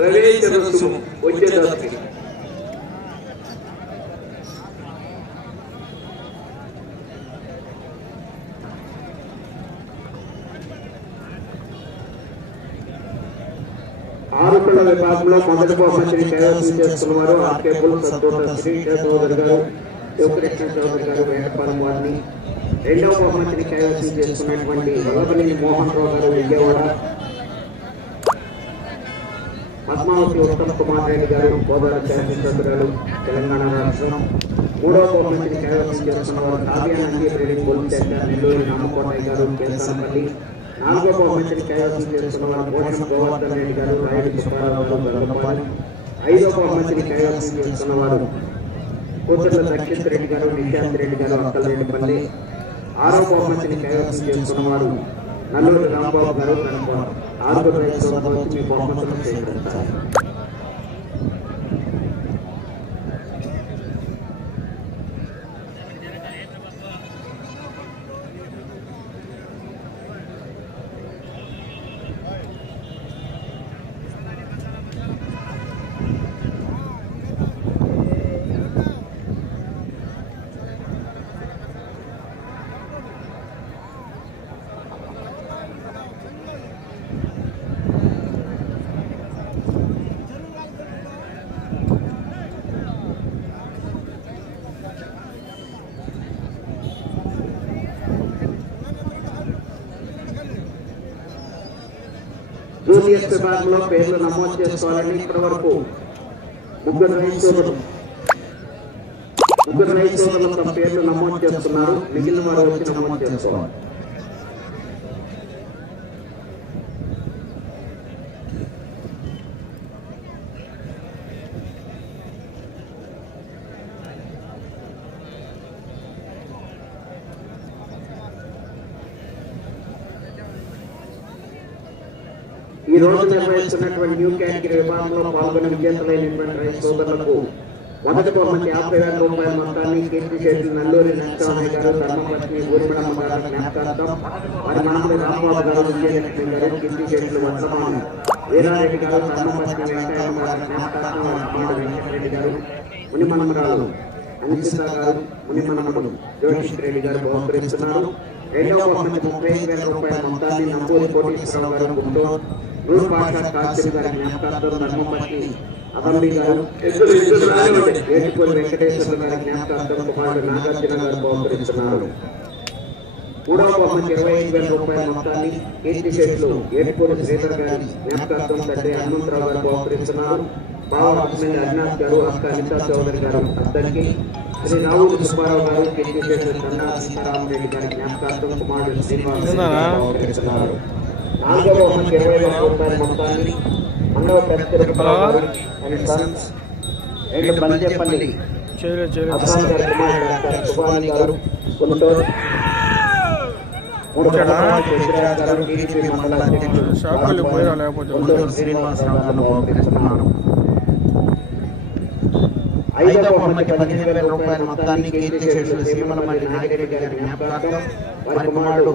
ప్రవేశ రుసుము వచ్చే జాతికి ఆరుపల్ల విభాగంలో మొదటి బహుమతిని కైవసం చేసుకున్నవారు ఆర్కేబుల్ సంతోష శ్రీ చౌదరి గారు శివకృష్ణ చౌదరి గారు వేటపాలెం వారిని. రెండవ బహుమతిని కైవసం చేసుకున్నటువంటి వల్లభనేని మోహన్ రావు గారు విజయవాడ. పద్మావతి ఉత్తమ్ కుమార్ రెడ్డి గారు కోదల శాసనసభ్యురాలు తెలంగాణ రాష్ట్రం. మూడవ బహుమతిని కైవసం చేసుకున్నవారు కావ్య నంది రెడ్డి పోలీస్ సెంటర్ నెల్లూరు నామకోటయ్య గారు కేసంపల్లి నాలుగో బహుమతిని కైవసం చేసుకున్నవారు భూషణ్ గోవర్ధన్ రెడ్డి గారు రాయుడు సుబ్బారావు గారు గల్లపాలెం. ఐదో బహుమతిని కైవసం చేసుకున్నవారు కూతుర్ల దక్షిత్ రెడ్డి గారు నిశాంత్ రెడ్డి గారు అక్కలరెడ్డిపల్లి. ఆరో బహుమతిని కైవసం చేస్తున్న వారు రాంబాబు గారు కనుకోవడం ఆరుగురు రైతులు వచ్చి మీ బహుమతులు సేకరిస్తారు విభాగంలో పేర్లు నమోదు చేసుకోవాలని ఇప్పటి వరకు ముగ్గురు రైతులు ముగ్గురు రైతులు తమ పేర్లు నమోదు చేస్తున్నారు. మిగిలిన వారు వచ్చి నమోదు చేసుకోవాలి. ఈ రోజు నిర్వహిస్తున్నటువంటి న్యూ కేటగిరీ విభాగంలో పాల్గొన్న విజేతలైనటువంటి రైతు సోదరులకు మొదటి బహుమతి యాభై వేల రూపాయల మొత్తాన్ని కీర్తి చేసిన నల్లూరి నరసింహయ్య గారు ధర్మపత్ని ఊరిమడమ్మ గారు జ్ఞాపకార్థం వారి మనసులు రాంబాబు గారు విజయలక్ష్మి గారు కీర్తి చేసిన వర్తమానం. వీరారెడ్డి గారు ధర్మపత్ని వెంకయ్యమ్మ గారు జ్ఞాపకార్థం వారి వెంకటరెడ్డి గారు మునిమనమరాలు అనిత గారు మునిమన్మడు జోష్ రెడ్డి గారు బహుకరిస్తున్నారు. రెండవ బహుమతి ముప్పై వేల రూపాయల మొత్తాన్ని నంబూరు కోటేశ్వరరావు గారు గుంటూరు పాషా కాసిరి గారి జ్ఞాపకార్థం ధర్మపతి అదంబి గారు ఏటుపూరి వెంకటేశ్వర గారి జ్ఞాపకార్థం కుమారుడు నాగార్జున గారు బహుకరిస్తున్నారు మూడవ బహుమతి ఇరవై ఐదు వేల రూపాయల మొత్తాన్ని కీర్తి శేషులు ఏటుపూరి శ్రీధర్ గారి జ్ఞాపకార్థం తండ్రి హనుమంతరావు గారు బహుకరిస్తున్నారు బావ లక్ష్మణ్ అవినాష్ గారు అక్క అనితా చౌదరి గారు అద్దరికి శ్రీ రావుడు సుబ్బారావు గారు కీర్తి శేషులు కన్నా సీతారామరెడ్డి గారి జ్ఞాపకార్థం కుమారుడు శ్రీనివాస్ నాలుగవ బహుమతి ఇరవై వేల రూపాయల మొత్తాన్ని అన్నవ అండ్ సన్స్ రెండు బంజేపల్లి గారి గారు గుంటూరు మండల అధ్యక్షుడు. షాపులు పోయినా లేకపోతే గుంటూరు శ్రీనివాసరావు గారిని బహుకరిస్తున్నారు ఐదవ బహుమతి పదిహేను వేల రూపాయల మొత్తాన్ని కీర్తి శేషులు శ్రీమలమణి నాగిరెడ్డి గారి జ్ఞాపకార్థం వారి కుమారుడు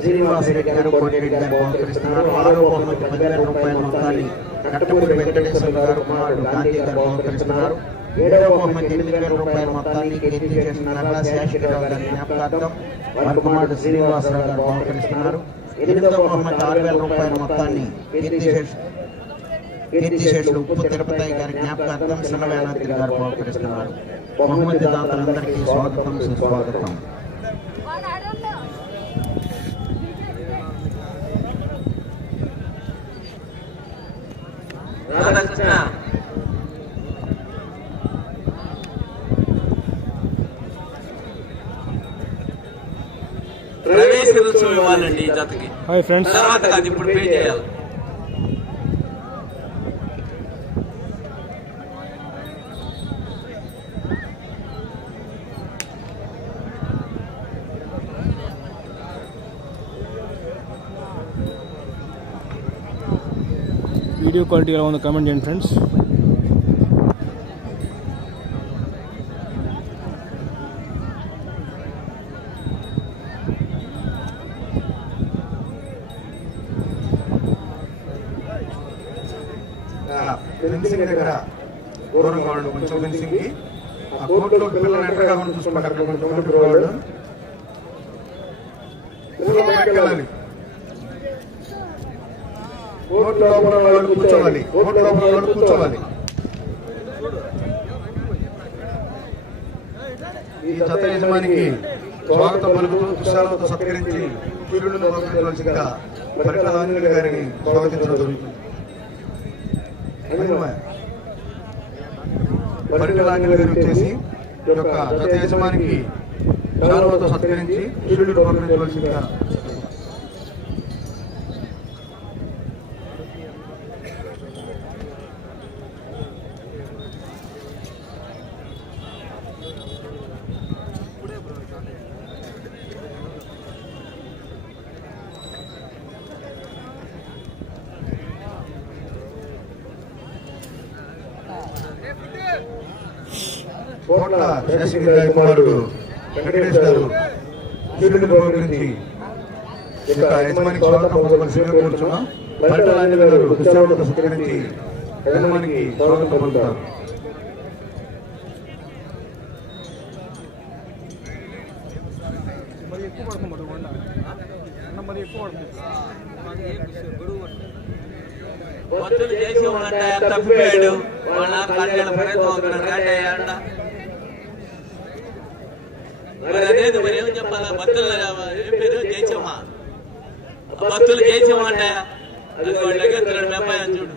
శ్రీనివాసరెడ్డి గారు కోటిరెడ్డి గారు బహుకరిస్తున్నారు. ఆరో బహుమతి పదివేల రూపాయల మొత్తాన్ని కట్టపూడి వెంకటేశ్వర గారు కుమారుడు గాంధీ గారు బహుకరిస్తున్నారు. ఏడవ బహుమతి ఎనిమిది వేల రూపాయల మొత్తాన్ని కీర్తి చేసిన నర్రా శేషరావు గారి జ్ఞాపకార్థం వారి కుమారుడు శ్రీనివాసరావు గారు బహుకరిస్తున్నారు. ఎనిమిదవ బహుమతి ఆరు వేల రూపాయల మొత్తాన్ని కీర్తి చేసిన ఉప్పు తిరుపతి గారి జ్ఞాపకార్థం చిన్నవేనాద్రి గారు బహుకరిస్తున్నారు. బహుమతి దాతలందరికీ స్వాగతం సుస్వాగతం. రుసుము ఇవ్వాలండి ఈ జతకి హాయ్ ఫ్రెండ్స్. తర్వాత కాదు ఇప్పుడు పే చేయాలి. వీడియో క్వాలిటీ ఎలా ఉందో కామెంట్ చేయండి ఫ్రెండ్స్ కాకుండా అక్కడ కొంచెం ముందుకు వాళ్ళు పిల్లలు బయటకు వెళ్ళాలి. కోర్టు లోపల వాళ్ళు కూర్చోవాలి. కోర్టు లోపల వాళ్ళు కూర్చోవాలి. ఈ జత యజమానికి స్వాగతం పలుకుతూ పుష్పాలతో సత్కరించి సూర్యుడిని పంపించవలసిందిగా పరికల ఆంజనేయులు గారిని స్వాగతించడం జరుగుతుంది. ఆంజనేయులు గారు వచ్చేసి యొక్క జత యజమానికి గౌరవంతో సత్కరించి సూర్యుడిని పంపించవలసిందిగా శేషగిరి గారి కుమారుడు వెంకటేష్ గారు సూర్యుడిని బహుకరించి ఇక యజమానికి స్వాగతం పలకవలసిందిగా గారు సత్కరించి యజమానికి స్వాగతం పలుకుతారు. ఎక్కువ పడుతుంది భక్తులు చేసి తప్పిపోయాడు. వాళ్ళ కళ్యాణ ప్రయత్నం అండ మరి అదేది మరి ఏం చెప్పాలా? భక్తులు ఏం పేరు? జయచమ్మ భక్తులు జయచమ్మ అంటే అది వాళ్ళ దగ్గర చూడు.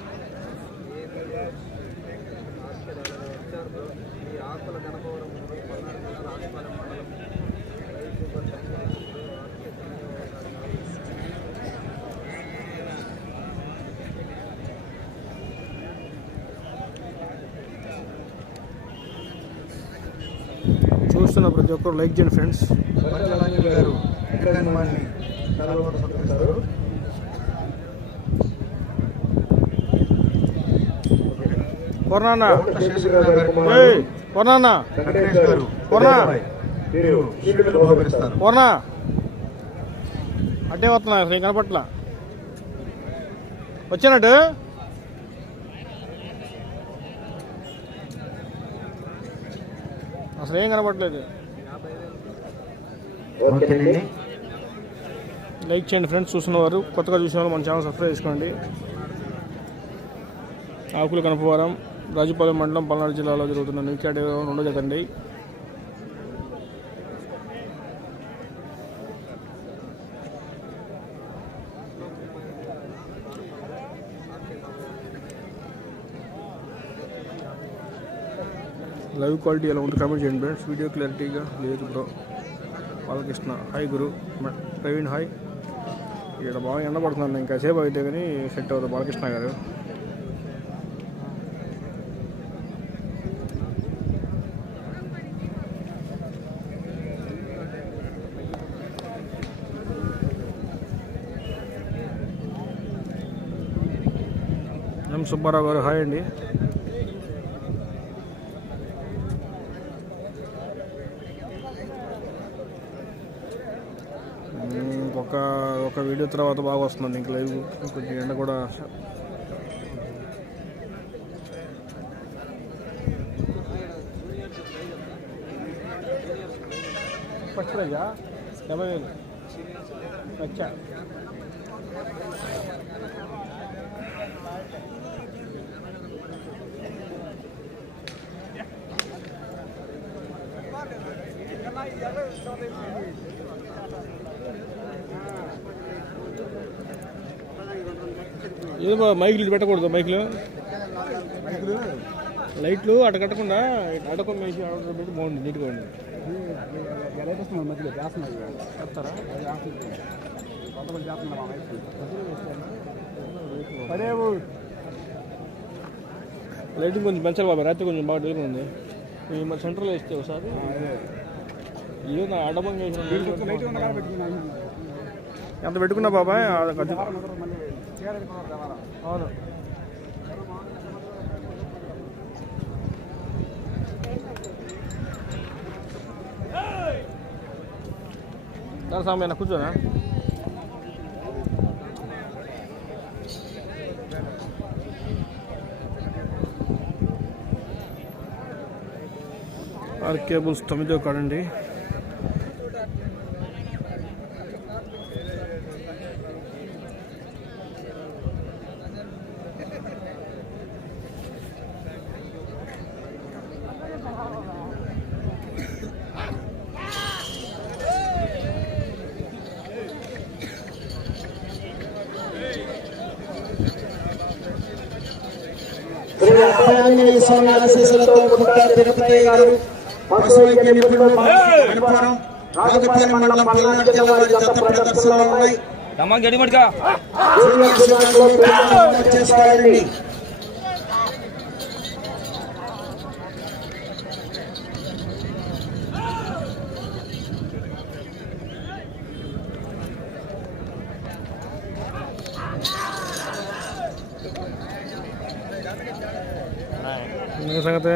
చూస్తున్న లైక్ చేయండి ఫ్రెండ్స్. గారు ఇక్కడ సత్కరిస్తారు కొరనా అట్టే వస్తున్నా అసలు ఏం కనపట్ల వచ్చినట్టు అసలు ఏం కనపట్లేదు ఓకేనండి. లైక్ చేయండి ఫ్రెండ్స్ చూస్తున్నవారు కొత్తగా చూసిన వాళ్ళు మన ఛానల్ సబ్స్క్రైబ్ చేసుకోండి. ఆకులు కనపవరం రాజుపాలెం మండలం పల్నాడు జిల్లాలో జరుగుతున్న న్యూక్యాట్ రెండో జతండి లైవ్ క్వాలిటీ ఎలా ఉంది కామెంట్ చేయండి ఫ్రెండ్స్. వీడియో క్లారిటీగా లేదు బ్రో. బాలకృష్ణ. హాయ్ గురు. ప్రవీణ్ హాయ్ ఇక్కడ బాగా ఎండ పడుతున్నాను ఇంకా సేపు అయితే కానీ సెట్ అవుతుంది బాలకృష్ణ గారు. ఎం సుబ్బారావు గారు హాయ్ అండి మ్మ్, ఒక ఒక వీడియో తర్వాత బాగా వస్తుంది. ఇంకా లైవ్ కొంచెం ఎండ కూడా. ఫస్ట్ ప్రైజా యాభై వేలు. అచ్చా ఏదో మైకులు ఇటు పెట్టకూడదు మైకులు. లైట్లు అటు కట్టకుండా ఇటు అడకుండా వేసి అక్కడ పెట్టి బాగుంది నీట్గా ఉంది. లైటింగ్ కొంచెం పెంచాలి బాబా రాత్రి కొంచెం బాగా డేగా ఉంది. మరి సెంటర్లో వేస్తే ఒకసారి. నా అడబంగా ఎంత పెట్టుకున్నా బాబాయ్? అవును. సామ్యాన కూర్చోనా? ఆర్కే బుల్స్ తొమ్మిదో కాడండి. అభయాంజనేయ స్వామి ఆశీస్సులతో పుట్ట తిరుపతి గారు పశువైద్య నిపుణులు గణపురం రాజపల్లి మండలం పల్నాడు జిల్లా వారి జత ప్రదర్శనలో ఉన్నాయి. జూనియర్ విభాగంలో పేర్లను నమోదు చేసుకోవాలండి ఇంకా సంగతి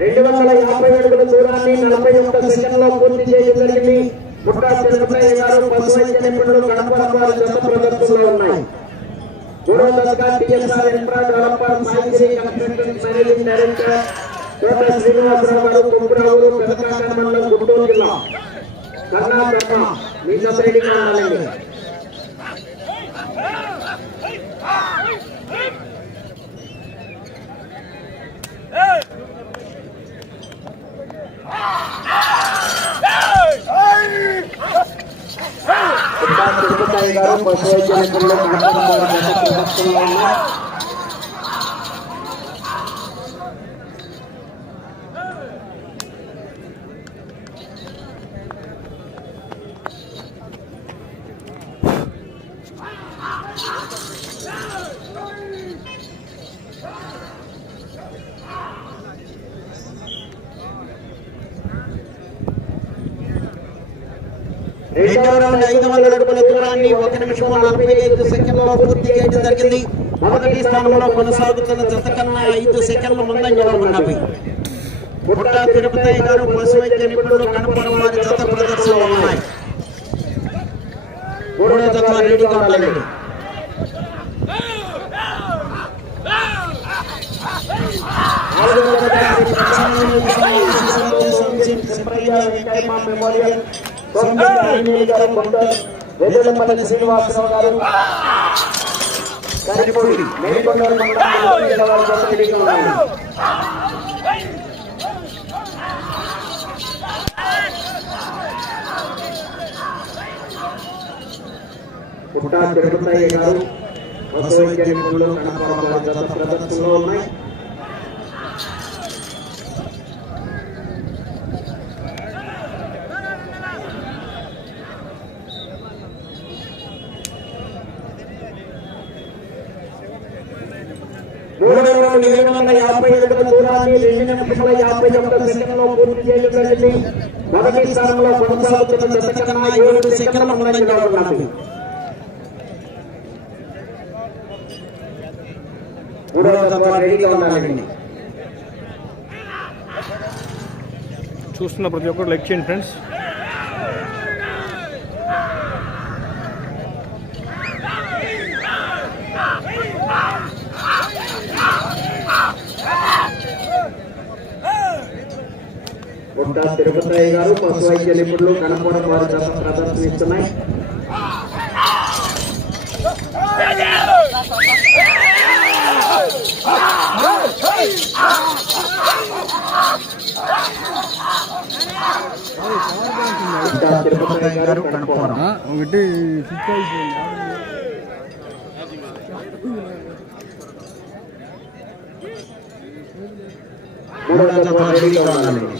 రెండు వందల యాభై అడుగుల దూరాన్ని నలభై ఒక్క సెకండ్లో పూర్తి చేయడం జరిగింది పుట్ట తిరుపతి గారు పశువైద్య నిపుణులు గణపురం వారి జత ప్రదర్శనలో ఉన్నాయి. మూడో దశగా TSR infra developer Saisri construction managing director Kota Srinivasarao garu కుమ్రావులు Pedakaka మండలం గుంటూరు జిల్లా. కన్నా బ్రహ్మ మీ జత రెడీగా ఉండాలండి పుట్ట తిరుపతి గారు పశువైద్య నిపుణులు గణపురం వారి రెండవ రౌండ్ ఐదు వందల అడుగుల దూరాన్ని ఒక నిమిషం నలభై ఐదు సెకండ్లలో పూర్తి చేయడం జరిగింది మొదటి స్థానంలో కొనసాగుతున్న జత కన్నా ఐదు సెకండ్ల ముందంజలో ఉన్నవి పుట్ట తిరుపతి గారు పశువైద్య నిపుణులు కనపడం వారి జత ప్రదర్శనలో ఉన్నాయి మూడో జత రెడీగా ఉండాలండి నాలుగో జత సింపయ్య వెంకయ్య గారు శ్రీనివాసరావు గారు కరిపూడి మేల్కొండూరు మండలం జిల్లా గారు ప్రదర్శనలో ఉన్నాయి. మూడవ ఏడు వందల యాభై అడుగుల దూరాన్ని రెండు నిమిషముల యాభై ఒక్క సెకండ్లో పూర్తి చేయడం జరిగింది. మొదటి స్థానంలో కొనసాగుతున్న జత కన్నా ఏడు సెకండ్ల ముందంజలో ఉన్నది. మూడవ జత రెడీగా ఉండాలండి చూస్తున్న ప్రతి ఒక్కరు లైక్ చేయండి ఫ్రెండ్స్. పుట్ట తిరుపతయ్య గారు పశు వైద్య నిపుణులు కనపడం వారి ప్రదర్శనిస్తున్నాయి. తిరుపతయ్య గారు కనపడం ఒకటి మూడవ జత రెడీగా ఉండాలండి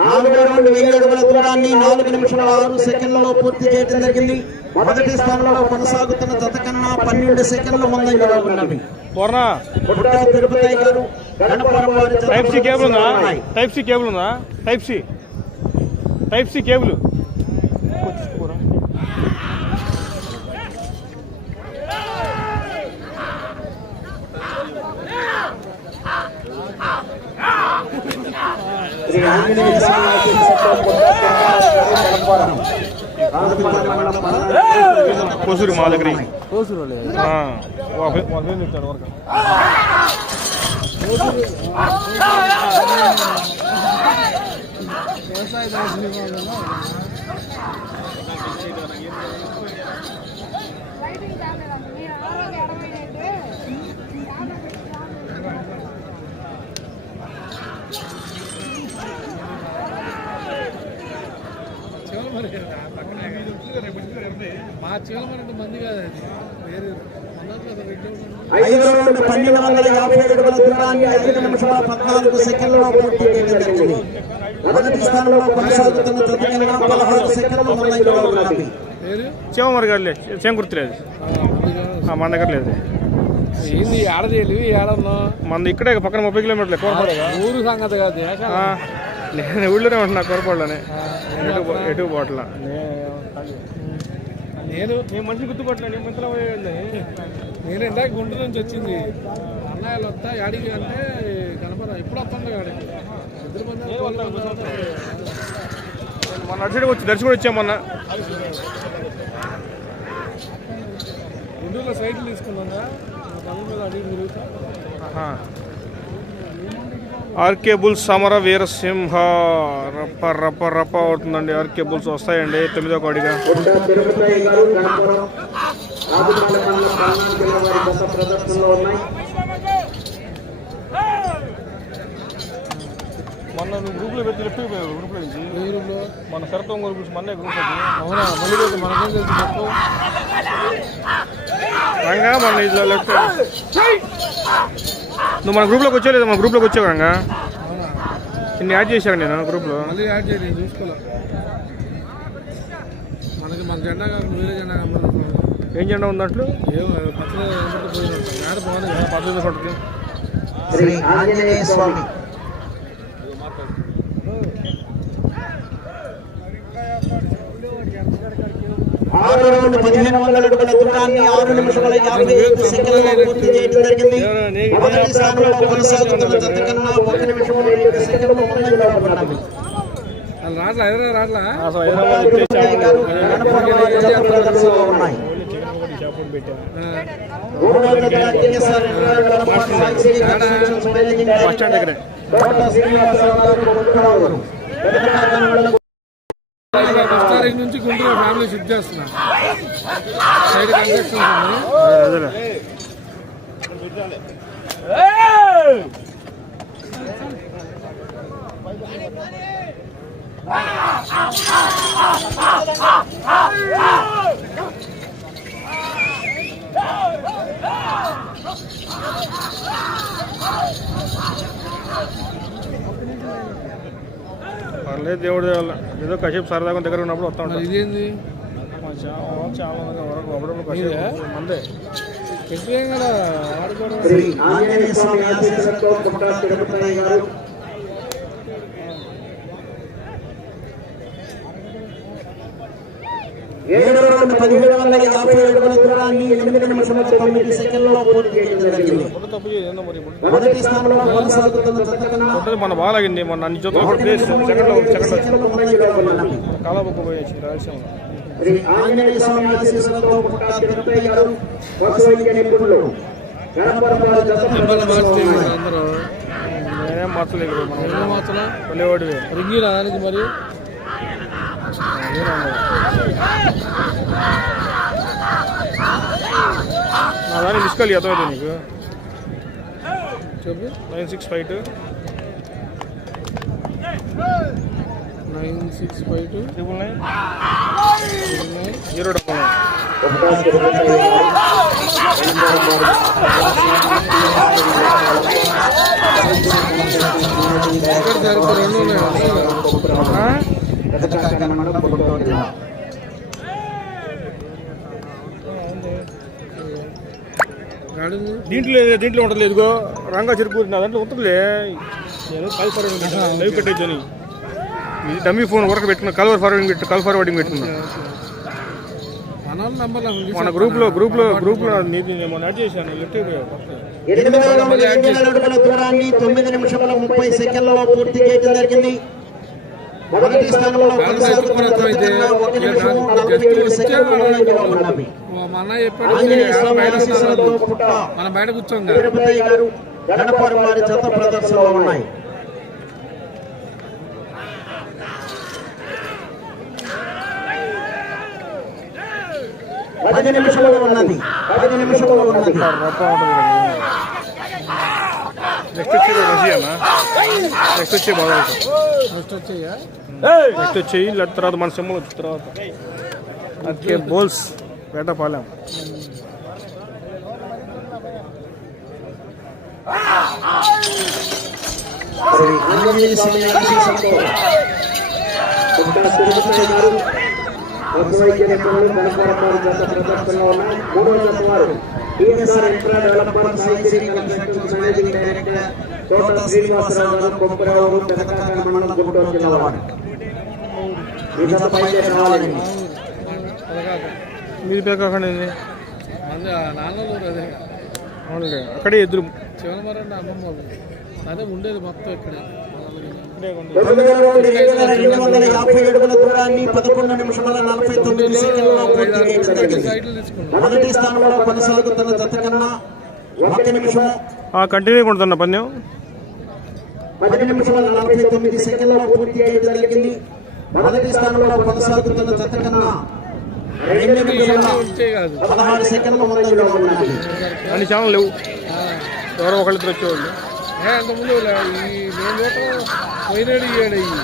నాలుగో రౌండ్ వెయ్యి అడుగుల దూరాన్ని నాలుగు నిమిషాల ఆరు సెకండ్లలో పూర్తి చేయడం జరిగింది. మొదటి స్థానంలో కొనసాగుతున్న జత కన్నా పన్నెండు సెకండ్ల ముందంజలో ఉన్నవి Tirupati garu type C cable ఉందా. టైప్ సి కేబుల్ ఉందా? Type C type C cable Shri Anjaneya Swamy ఆశీస్సులతో పుట్ట తిరుపతి గణపురం. రాజుపాలెం మండలం పల్నాడు కోసూరు మా దగ్గర కోసూరు చెప్తాడు వరకు వ్యవసాయ దాని లైటింగ్ రాలేదండి మీరు ఆరోగ్య అడగండి చివరి పక్కన వీధి ఉంటుంది కదా, రేపు ఇంటికి రండి. మా చివరి అంటే మంది కాదు అది వేరే అన్నట్లు అసలు రెడ్డి ఉంటుంది. ఐదు రౌండ్ పన్నెండు వందల యాభై ఏడు అడుగుల దూరాన్ని ఐదు నిమిషాల పద్నాలుగు సెకండ్లలో పూర్తి చేయడం జరిగింది. మొదటి స్థానంలో కొనసాగుతున్న తొమ్మిదిగా పదహారు సెకండ్లు ముందంజలో ఉన్నది వేరు చేమరి గారు లేదు చేమ గుర్తులేదు. మన దగ్గర లేదు. ఏంది ఏడదేలు ఏడన్నా మన ఇక్కడే పక్కన ముప్పై కిలోమీటర్లు ఊరు సంగతి కాదు నేను ఊళ్ళోనే ఉంటున్నా కోరపాడులోనే. ఎటు ఎటు పోట్ల నేను నేను మనిషి గుర్తుపట్టలే నేను మంత్రం నేను ఇందాక గుంటూరు నుంచి వచ్చింది. అన్నయ్యలు వస్తా యాడికి అంటే కనపడ ఎప్పుడు వస్తుండే ఇద్దరు మంది మొన్న నడిచి వచ్చి దర్శి కూడా వచ్చాం మొన్న. గుంటూరులో సైకిల్ తీసుకున్నాగా తల మీద అడిగి తిరుగుతా. ఆర్కే బుల్స్ సమర వీరసింహ. రప్ప రప్ప రప్ప అవుతుందండి. ఆర్కే బుల్స్ వస్తాయండి. తొమ్మిదో కోడిగా. గారు. మొన్న నువ్వు గ్రూప్లో పెట్టి లెఫ్ట్ గ్రూప్లో నుంచి. మన సరతం గ్రూప్ మొన్నే గ్రూప్ అవునా? మళ్ళీ మనకేం తెలుసు చెప్పు. రంగా మన ఇట్లా లెఫ్ట్ నువ్వు మన గ్రూప్లోకి వచ్చావు లేదా? మన గ్రూప్లోకి వచ్చావు అవునా నిన్ను యాడ్ చేశాను నేను గ్రూప్లో మళ్ళీ యాడ్ నేను చూసుకోలే. మనకి మన జెండా కాకుండా వేరే జెండా ఏం జెండా బాగుంది కదా పద్ధతి ఉంటుంది శ్రీ ఆంజనేయ స్వామి. ఆరు రౌండ్ పదిహేను వందల అడుగుల దూరాన్ని ఆరు నిమిషాల యాభై ఐదు సెకండ్లలో పూర్తి చేయడం జరిగింది. మొదటి స్థానంలో కొనసాగుతున్న జత కన్నా ఒక నిమిషం సెకండ్లు ముందంజలో రాట్లా రాట్లా ఎత్తేసాము. గుంటూరు షిఫ్ట్ చేస్తున్నా సైడ్ కన్స్ట్రక్షన్ ఉంది పర్లేదు దేవుడి వల్ల. ఏదో కాసేపు సరదాగా దగ్గర ఉన్నప్పుడు వస్తూ ఉంటాం ఇదేంది? చాలా మీదే? కదా ఆడుకోవడం శ్రీ ఆంజనేయ స్వామి ఆశీస్సులతో కుంటా తిరుపతి గారు ఏడు రౌండ్ పదిహేడు వందల యాభై అడుగుల దూరాన్ని ఎనిమిది నిమిషముల తొమ్మిది సెకండ్లలో పూర్తి చేయడం జరిగింది మొదటి స్థానంలో కొనసాగుతున్న జత కన్నా ఉంటుంది మన అన్ని జతలు ప్లేస్ సెకండ్లో ఏడు సెకండ్ సెకండ్లు. కాలబొక్క పోయేసి శ్రీ ఆంజనేయ స్వామి ఆశీస్సులతో తిరుపతి గారు నిపుణులు జత నేనేం మార్చలేదు మనం మార్చలా దానికి మరి నా దాన్ని మిస్కాల్ అర్థమైతే నీకు. చెప్పు. Nine six five two nine six five two triple nine nine zero double nine రెండు ఉన్నాయి గుంటూరు జిల్లా. దీంట్లో దీంట్లో ఉంటుంది ఇదిగో రంగా చెరుకు నా దాంట్లో ఉంటుందిలే నేను కాల్ ఫార్వర్డింగ్ పెట్టాను లైవ్ పెట్టేది ఇది డమ్మీ ఫోన్ వరకు పెట్టుకున్నా కల్వర్ ఫార్వర్డింగ్ పెట్టు కాల్ ఫార్వర్డింగ్ పెట్టుకున్నా మన వాళ్ళ నంబర్ నాకు మన గ్రూప్లో గ్రూప్లో గ్రూప్లో నీది నేను మొన్న యాడ్ చేశాను లెఫ్ట్ ఎనిమిది వేల మంది ఎనిమిది వేల అడుగుల దూరాన్ని తొమ్మిది నిమిషముల ముప్పై సెకండ్లలో పూర్తి చేయడం జరిగింది మొదటి స్థానంలో కాదు సత్యపురం అయితే ఒక నిమిషం ఇక నలభై గెస్ట్ ఏడు వచ్చే సెకండ్ల ముందంజలో ఉన్నవి మా అన్న చెప్పాడు ఆంజనేయ "ఏడ స్వామి బయట ఆశీస్సులతో వస్తున్నారు పుట్ట మనం బయట కూర్చోంగా తిరుపతి గారు గణపవరం వారి జత ప్రదర్శనలో ఉన్నాయి. పది నిమిషంలో ఉన్నది. పది నిమిషంలో ఉన్నది. నెక్స్ట్ వచ్చేది రజీ అన్న నెక్స్ట్ వచ్చే బాధ ఫస్ట్ వచ్చాయా నెక్స్ట్ వచ్చేయి లెట్ తర్వాత మన సింబల్ వచ్చిన తర్వాత అందుకే బోల్స్ వేటపాలెం మరి ఆంజనేయ స్వామి జత ప్రదర్శనలో మూడో జత వారు TSR infra developer Saisri constructions managing director Thota Srinivasarao garu Copparao Pedakaka మండలం గుంటూరు జిల్లా వారు ఈ జత బయలుదేరి రావాలండి పదకాక మీది పేకాకండి మంది నాన్నలూరు అదే అవునులే అక్కడే ఎదురు శివనమరండి అమ్మమ్మ వాళ్ళు. అదే ఉండేది మొత్తం ఇక్కడ తొమ్మిది నుండి రెండు వేల రెండు వందల యాభై అడుగుల దూరాన్ని పదకొండు నిమిషముల నలభై తొమ్మిది సెకండ్లలో పూర్తి చేయడం జరిగింది సైట్లు తీసుకున్నాం మొదటి స్థానంలో కొనసాగుతున్న జత కన్నా ఒక నిమిషం కంటిన్యూ కొడుతున్న పందెం పది నిమిషముల నలభై తొమ్మిది సెకండ్లలో పూర్తి చేయడం జరిగింది మొదటి స్థానంలో కొనసాగుతున్న జత కన్నా రెండు నిమిషముల పదహారు సెకండ్ల ముందంజలో ఉన్నది అన్ని ఛానల్ లేవు. ఎవరో ఒకళ్ళిద్దరు వచ్చేవాళ్ళు. ఏ అంత ముందు ఈ నేను చూడటం పోయినాడు ఇయ్యాడు ఇవి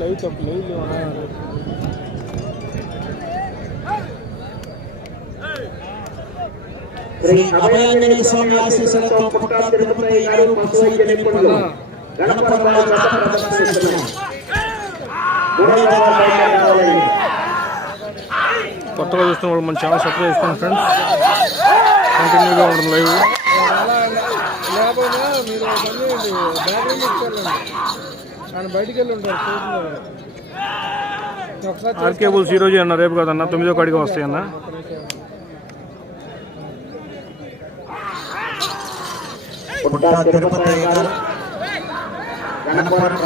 లైవ్ తప్పు లైవ్ లేవు శ్రీ అభయాంజనేయ స్వామి ఆశీస్సులతో పుట్ట తిరుపతి గారు పశువైద్య నిపుణులు గణపతి వారి జత ప్రదర్శిస్తున్నారు మూడో జత బయలుదేరి రావాలండి. కొత్తగా చూస్తున్న వాళ్ళు మన ఛానల్ సబ్స్క్రైబ్ చేసుకోండి ఫ్రెండ్స్. కంటిన్యూగా ఉంటుంది లైవ్ ఆర్కే బుల్స్ ఈ అన్న రేపు కదన్న తొమ్మిదో కాడికి వస్తాయి అన్న.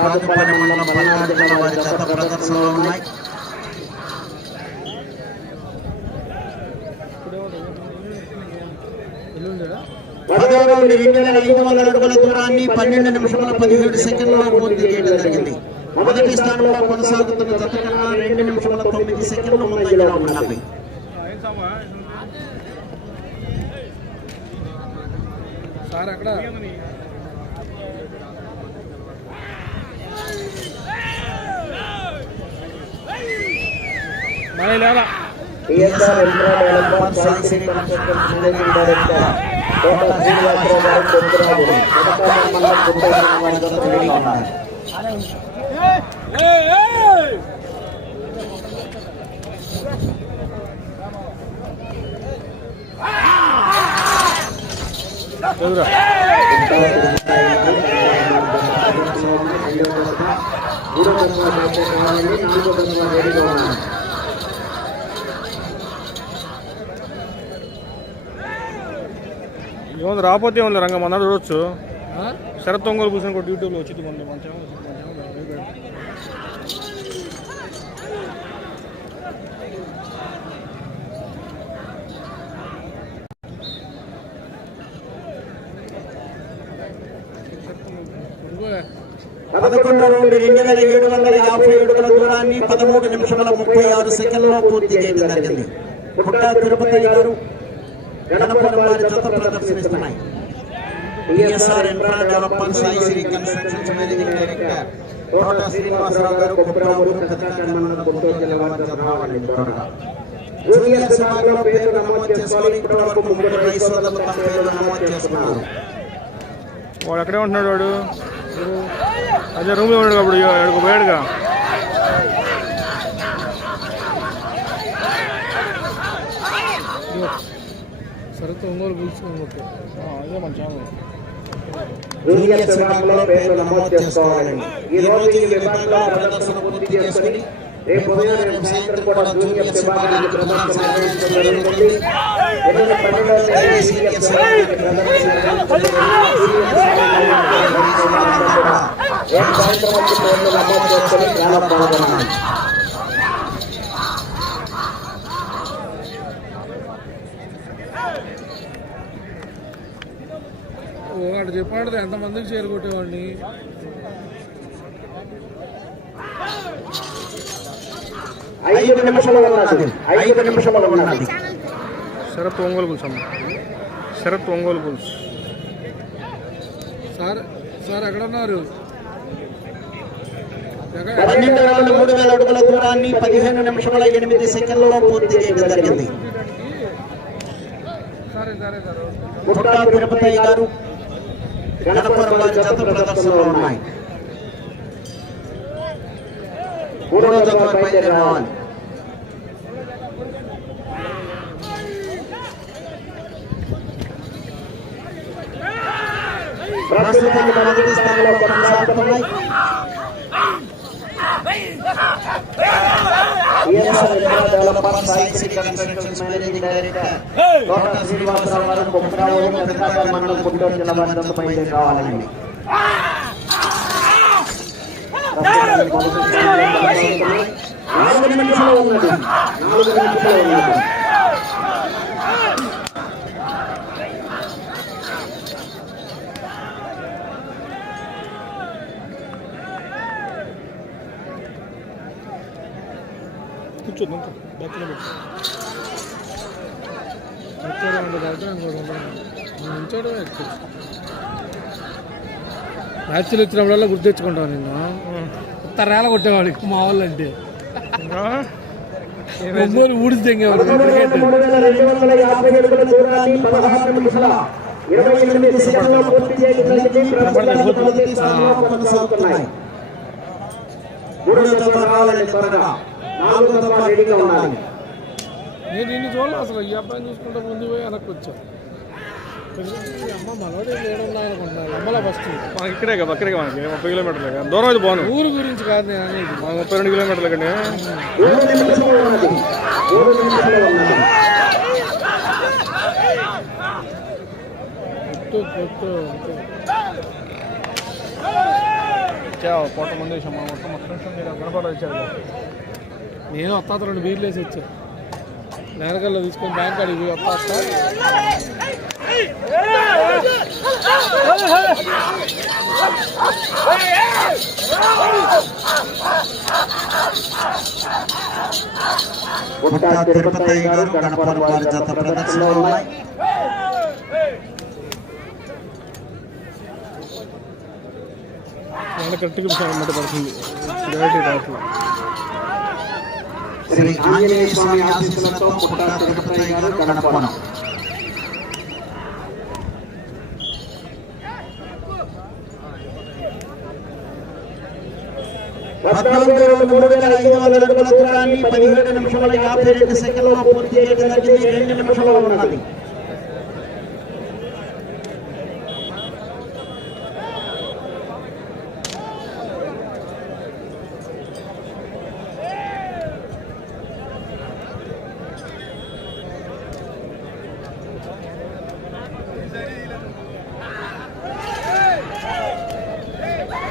రాజుపాలెం మండలం వారి ప్రదర్శనలో ఉన్నాయి. పదో రౌండ్ రెండు వేల ఐదు వందల అడుగుల దూరాన్ని పన్నెండు నిమిషముల పదిహేడు సెకండ్లలో పూర్తి చేయడం జరిగింది. మొదటి స్థానంలో కొనసాగుతున్న జత కన్నా రెండు నిమిషముల తొమ్మిది సెకండ్లు ముందంజలో ఉన్నవి. సార్ అక్కడ. మన లేదా TSR infra development Saisri constructions managing director Thota Srinivasarao garu కొద్దిరాజు పథకాల మండలం గుంటూరు జిల్లా వారి జత రెడీగా ఉన్నారు ఎదురా ఏముంది రాకపోతే ఏముంది రంగం మన చూడొచ్చు? శరత్ ఒంగోలు కూర్చొని కూడా యూట్యూబ్లో వచ్చింది మన మన ఛానల్ వచ్చింది, మన ఛానల్ live పెడతాం. ఇదిగో, పదకొండు నుండి రెండు వేల ఏడు వందల యాభై అడుగుల దూరాన్ని పదమూడు నిమిషముల ముప్పై ఆరు సెకండ్లలో పూర్తి చేయడం జరిగింది పుట్ట తిరుపతి గారు గణపవరం వారి జత ప్రదర్శనిస్తున్నాయి. PSR infra development Sai Sri constructions managing director Thota Srinivasarao garu Copparao పెద్దకాక మండలం గుంటూరు జిల్లా వారి జత రావాలండి త్వరగా. జూనియర్ విభాగంలో పేరు నమోదు చేసుకోవాలి. ఇప్పటి వరకు ముగ్గురు రైస్ సోదరులు తమ పేరు నమోదు చేసుకున్నారు. వాడు అక్కడే ఉంటున్నాడు వాడు. అదే రూమ్లో ఉన్నాడు అప్పుడు ఎక్కడికి పోయాడుగా సరిగ్గా ఒంగోలు పిలుచుకోండి ఆ, అదే మన ఛానల్ జూనియర్ విభాగంలో పేర్లు నమోదు చేసుకోవాలండి ఈ రోజు ఈ విభాగంలో ప్రదర్శన పూర్తి చేసుకుని రేపు ఉదయం రేపు సాయంత్రం కూడా జూనియర్ విభాగానికి ప్రదర్శన నిర్వహించడం జరుగుతుంది ఎనిమిది పన్నెండవ తేదీ సీనియర్ విభాగానికి ప్రదర్శన నిర్వహించడం జరుగుతుంది. సీనియర్ విభాగంలో ఈ కార్యక్రమానికి పేర్లు నమోదు చేసుకొని గ్రామ పాల్గొనాలి వాడు చెప్పాడు ఎంతమందికి చేరుకొట్టేవాడిని ఐదు నిమిషాలు ఉన్నది ఐదు నిమిషాలు ఉన్నది శరత్ ఒంగోలు పులుసు అమ్మ. శరత్ ఒంగోలు పులుసు సార్ సార్ ఎక్కడున్నారు? ఎక్కడ- పన్నెండు రౌండ్ మూడు వేల అడుగుల దూరాన్ని పదిహేను నిమిషముల ఎనిమిది సెకండ్లలో పూర్తి చేయడం జరిగింది. సరే సరే సార్. పుట్టా తిరుపతి గారు గణపవరం వారి జత ప్రదర్శనలో ఉన్నాయి. మూడో జత బయలుదేరి రావాలి ప్రస్తుతానికి మొదటి స్థానంలో కొనసాగుతున్నాయి ESR developer Sai Sri constructions managing director Thota Srinivasarao garu కుమ్మరావు పెద్దకాయ మండలం గుంటూరు జిల్లా వారి బయలుదేరి రావాలండి నాలుగు నిమిషాలు ఉన్నది నాలుగు నిమిషాలు ఉన్నది బెత్తలో పెట్టు వంద దాకా ఇంకోటి నుంచాడు మ్యాచ్లు వచ్చినప్పుడల్లా గుర్తు తెచ్చుకుంటాను నేను ఉత్తరేళ్ళ కొట్టేవాడు మా వాళ్ళు అంటే ఒంగోలు ఊడిసి తెంగేవాడు ఇరవై ఎనిమిది సెకండ్లో పూర్తి స్థానంలో కొనసాగుతున్నాయి మూడో రావాలని త్వరగా నాలుగో రెడీగా ఉండాలి. నేను ఇన్ని చూడలేదు అసలు ఈ అబ్బాయిని చూసుకుంటే ముందు పోయి వెనక్కి అమ్మ మనోడు ఏడున్నాయనుకుంటున్నాను అమ్మలా ఫస్ట్. ఇక్కడే కదా అక్కడే మనకి ముప్పై కిలోమీటర్లే కదా. దూరం అయితే బాగుంది ఊరు గురించి కాదు నేను అనేది. మాకు ముప్పై రెండు కిలోమీటర్ల కొట్టు కొట్టు. కోట మంది వేసాం మొత్తం మొత్తం గణపడ వచ్చారు. నేను వస్తా రెండు బీర్లు వేసి వచ్చా. నేరకల్లో తీసుకొని బ్యాంక్ అడిగి వస్తా పుట్టా తిరుపతి గారు గణపవరం వారి జత ప్రదర్శనలో ఉన్నాయి. వాళ్ళ కరెక్ట్గా మట్టి పడుతుంది. శ్రీ ఆంజనేయ స్వామి ఆశీస్సులతో పుట్టా తిరుపతి గారు గణపవరం పద్నాలుగు వేల మూడు వేల ఐదు వందల అడుగుల దూరాన్ని పదిహేడు నిమిషముల యాభై రెండు సెకండ్లో పూర్తి చేయడం జరిగింది రెండు నిమిషంలో ఉన్నది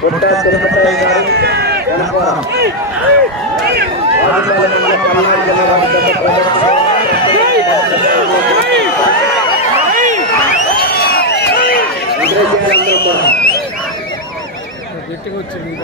పుట్ట తిరుపతి గారు పల్నాడు జిల్లా గట్టిగా వచ్చింది ఈ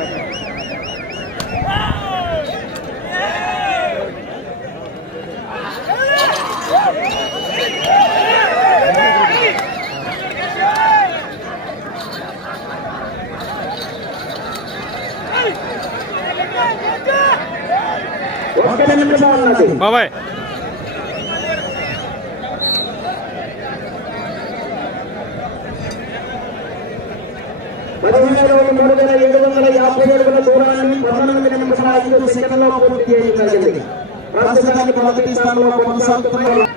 బాబాయ్. పదిహేను మూడు వేల ఏడు వందల యాభై అడుగుల దూరాన్ని పంతొమ్మిది నిమిషాల ఐదు సెకండ్లో పూర్తి చేయడం జరిగింది. ప్రస్తుతానికి మొదటి స్థానంలో కొనసాగుతున్నారు.